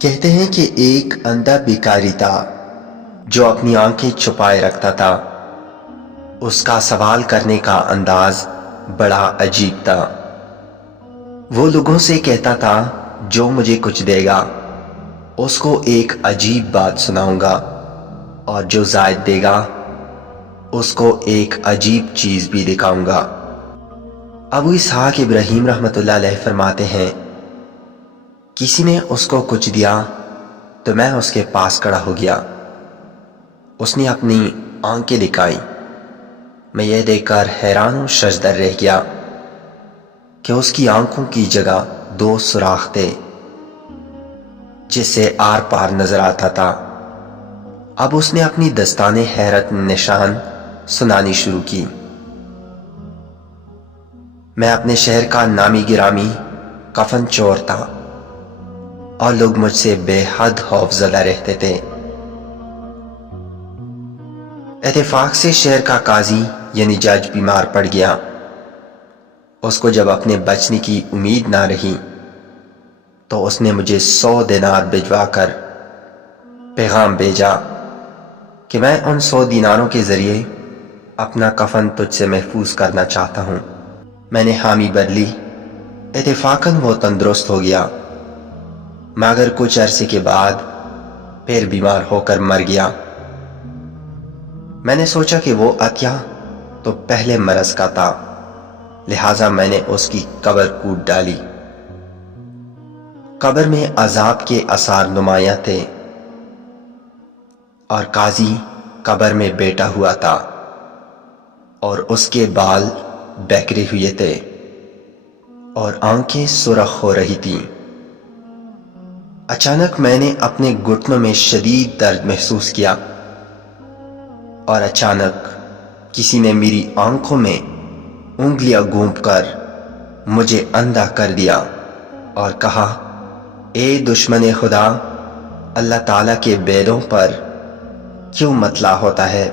کہتے ہیں کہ ایک اندھا بھکاری تھا جو اپنی آنکھیں چھپائے رکھتا تھا۔ اس کا سوال کرنے کا انداز بڑا عجیب تھا۔ وہ لوگوں سے کہتا تھا جو مجھے کچھ دے گا اس کو ایک عجیب بات سناؤں گا، اور جو زائد دے گا اس کو ایک عجیب چیز بھی دکھاؤں گا۔ ابو اسحاق ابراہیم رحمۃ اللہ علیہ فرماتے ہیں، کسی نے اس کو کچھ دیا تو میں اس کے پاس کھڑا ہو گیا۔ اس نے اپنی آنکھیں دکھائیں۔ میں یہ دیکھ کر حیران و ششدر رہ گیا کہ اس کی آنکھوں کی جگہ 2 سوراخ تھے جس سے آر پار نظر آتا تھا۔ اب اس نے اپنی دستانے حیرت نشان سنانی شروع کی۔ میں اپنے شہر کا نامی گرامی کفن چور تھا اور لوگ مجھ سے بے حد خوف زدہ رہتے تھے۔ اتفاق سے شہر کا قاضی یعنی جج بیمار پڑ گیا۔ اس کو جب اپنے بچنے کی امید نہ رہی تو اس نے مجھے 100 دینار بھجوا کر پیغام بھیجا کہ میں ان 100 دیناروں کے ذریعے اپنا کفن تجھ سے محفوظ کرنا چاہتا ہوں۔ میں نے حامی بھر لی۔ اتفاقاً وہ تندرست ہو گیا، مگر کچھ عرصے کے بعد پھر بیمار ہو کر مر گیا۔ میں نے سوچا کہ وہ عطیہ تو پہلے مرض کا تھا، لہٰذا میں نے اس کی قبر کوٹ ڈالی۔ قبر میں عذاب کے آثار نمایاں تھے اور قاضی قبر میں بیٹھا ہوا تھا اور اس کے بال بکھرے ہوئے تھے اور آنکھیں سرخ ہو رہی تھیں۔ اچانک میں نے اپنے گھٹنوں میں شدید درد محسوس کیا اور اچانک کسی نے میری آنکھوں میں انگلیاں گھونپ کر مجھے اندھا کر دیا اور کہا، اے دشمن خدا، اللہ تعالیٰ کے بیدوں پر کیوں مطلع ہوتا ہے؟